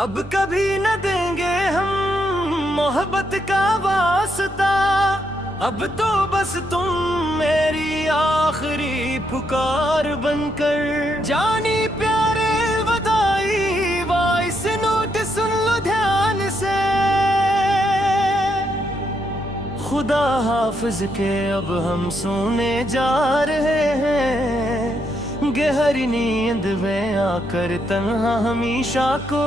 अब कभी न देंगे हम मोहब्बत का वास्ता। अब तो बस तुम मेरी आखिरी पुकार बनकर। जानी प्यारे वदाई वॉइस नोट सुन लो ध्यान से। खुदा हाफिज के अब हम सोने जा रहे हैं। गहरी नींद में आकर तन्हा हमेशा को।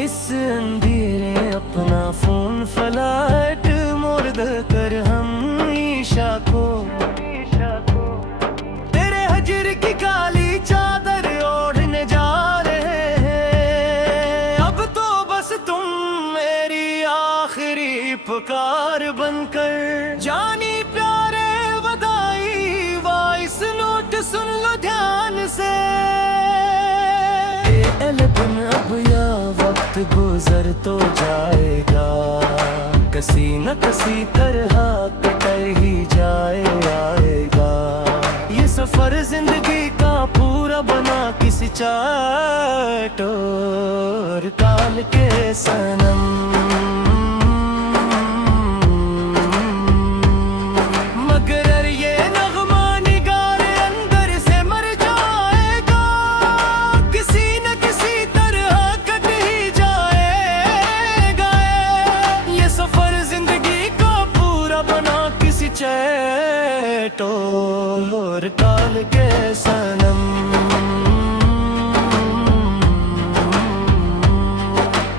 इस अंधेरे अपना फोन फ्लाइट मोड़ कर हम ईशा को। तेरे हजर की काली चादर ओढ़ने जा रहे हैं। अब तो बस तुम मेरी आखिरी पुकार बनकर। जानी प्यारे वदाई वॉइस नोट सुन लो ध्यान से। दिन अब या वक्त गुजर तो जाएगा। किसी न किसी तरह कटर ही आएगा। ये सफर जिंदगी का पूरा बना किसी चार्ट और काल के सनम। और काल के सनम।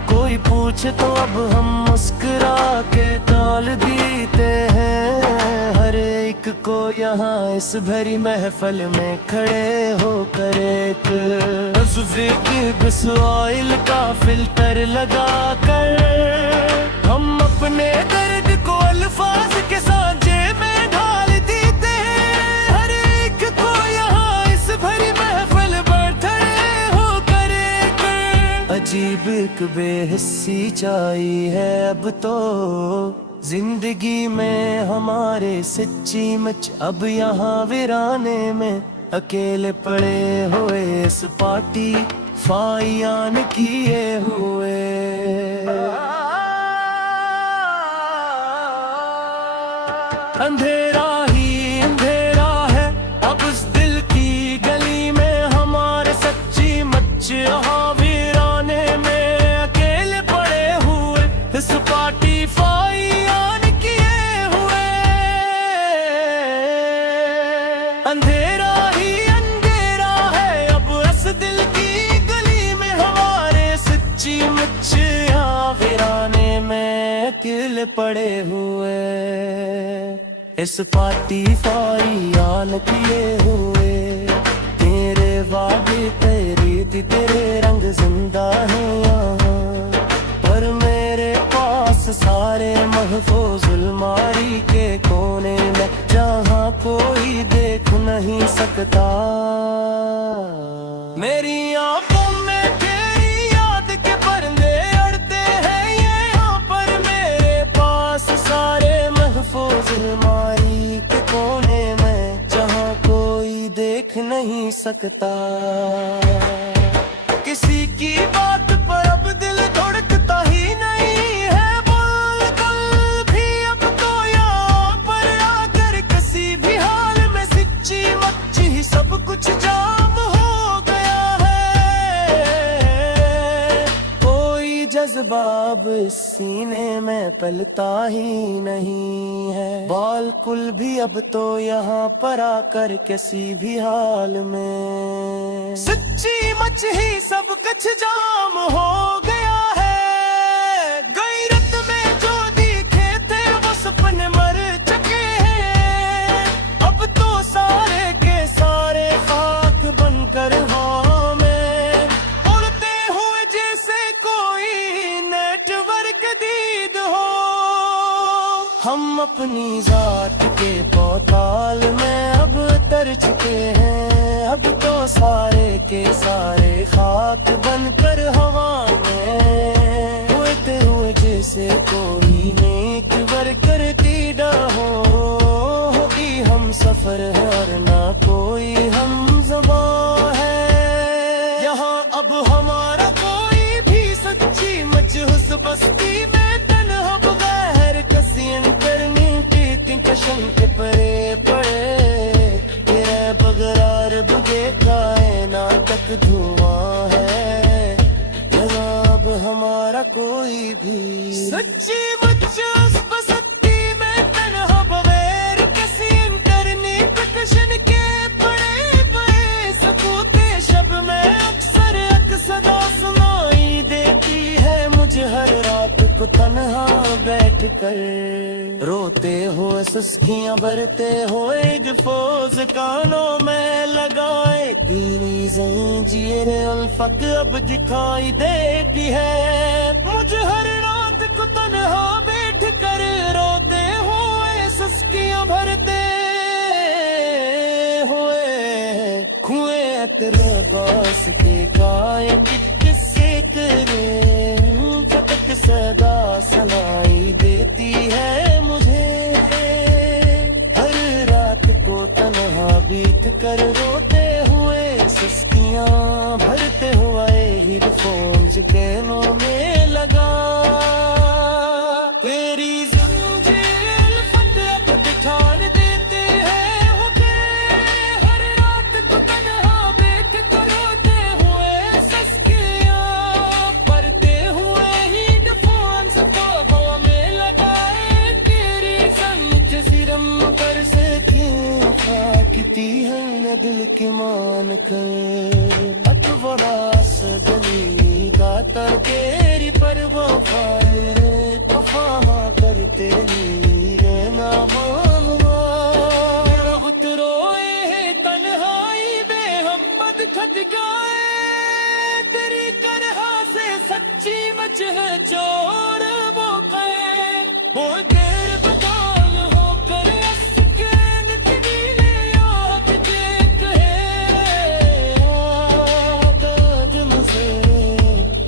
कोई पूछे तो अब हम मुस्कुरा के टाल देते हैं। हर एक को यहाँ इस भरी महफिल में खड़े होकर एक ऑयल का फिल्टर लगा कर हम अपने दर्द को अल्फाज के साथ अजीब एक बेहिस्सी छाई है अब तो जिंदगी में हमारे। सच्ची मच अब यहाँ वीराने में अकेले पड़े हुए इस पार्टी फायान किए हुए। अंधेरा ही अंधेरा है अब उस दिल की गली में हमारे। सच्ची मच इस पार्टी फायान किए हुए। अंधेरा ही अंधेरा है अब इस दिल की गली में हमारे। सच्ची मुझे वीराने में अकेले पड़े हुए इस पार्टी फायान किए हुए। तेरे वादे तेरी थी तेरे रंग जिंदा है यहाँ। पर मेरे पास सारे महफूज अलमारी के कोने में जहाँ कोई देख नहीं सकता। मेरी आंखों में तेरी याद के पर्दे अड़ते हैं यहाँ पर। मेरे पास सारे महफूज अलमारी के कोने में जहाँ कोई देख नहीं सकता। किसी की बात पर अब दिल धड़कता ही नहीं है। बिल्कुल भी अब तो यहाँ पर आकर किसी भी हाल में सच्ची मच्ची ही सब कुछ जाम हो गया है। कोई जज्बा अब इस सीने में पलता ही नहीं है। बिल्कुल भी अब तो यहाँ पर आकर किसी भी हाल में सच्ची मच ही सब कुछ जाम हो गया है। गैरत में जो दिखे थे वो सपने मर चुके हैं। अब तो सारे के सारे खाक बनकर हवा में उड़ते हुए जैसे कोई नेटवर्क दीद हो। हम अपनी जात के पोताल में अब तर चुके हैं। अब तो सारे के सारे खाक बनकर हवा में उड़ते हुए जैसे कोई नेक वर्कर तीड़ा हो कि हम सफर है और ना कोई हम ज़बां है। यहाँ अब हमारा कोई धुआं है, जवाब हमारा कोई भी। सच्ची मुझे बसती में तन्हा बगैर किसी इंटरनेट कशन के पड़े पे सकूते शब में अक्सर अक्सदा सुनाई देती है मुझे हर रात को तन्हा बैठ कर। रोते हुए सुस्कियां भरते हुए डिफोज कानों में लगाए, पीली जंजीर उल्फत अब दिखाई देती है मुझे हर रात को तन्हा बैठ कर। रोते हुए सुस्कियां भरते हुए कुएं तेरे पास के गाय किससे करे, फटक सदा सुनाई देती है मुझे हर रात को तन्हा बीत कर। रोते हुए सुस्कियां भरते हुए हेडफोन्स कानों में लगा, तेरी ज़ंजीर फतेह अब ठान देते हैं होते हर रात को तन्हा बैठ कर। रोते हुए सुस्कियां भरते हुए हेडफोन्स कानों में लगाए, तेरी संग सिरम पर से क्यों फाकती है न दिल की मान कर। अतवरास गली गाता तेरी पर वफा करते ही रहना मांगवा। उतरोए है तन्हाई में हम बद खत गाए, तेरी करहा से सच्ची मच है चोर वो कहे वो गैर बदौल होकर अस्कैन तेरी याद देख है ताज मुझसे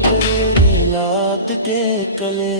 तेरी लात के कले।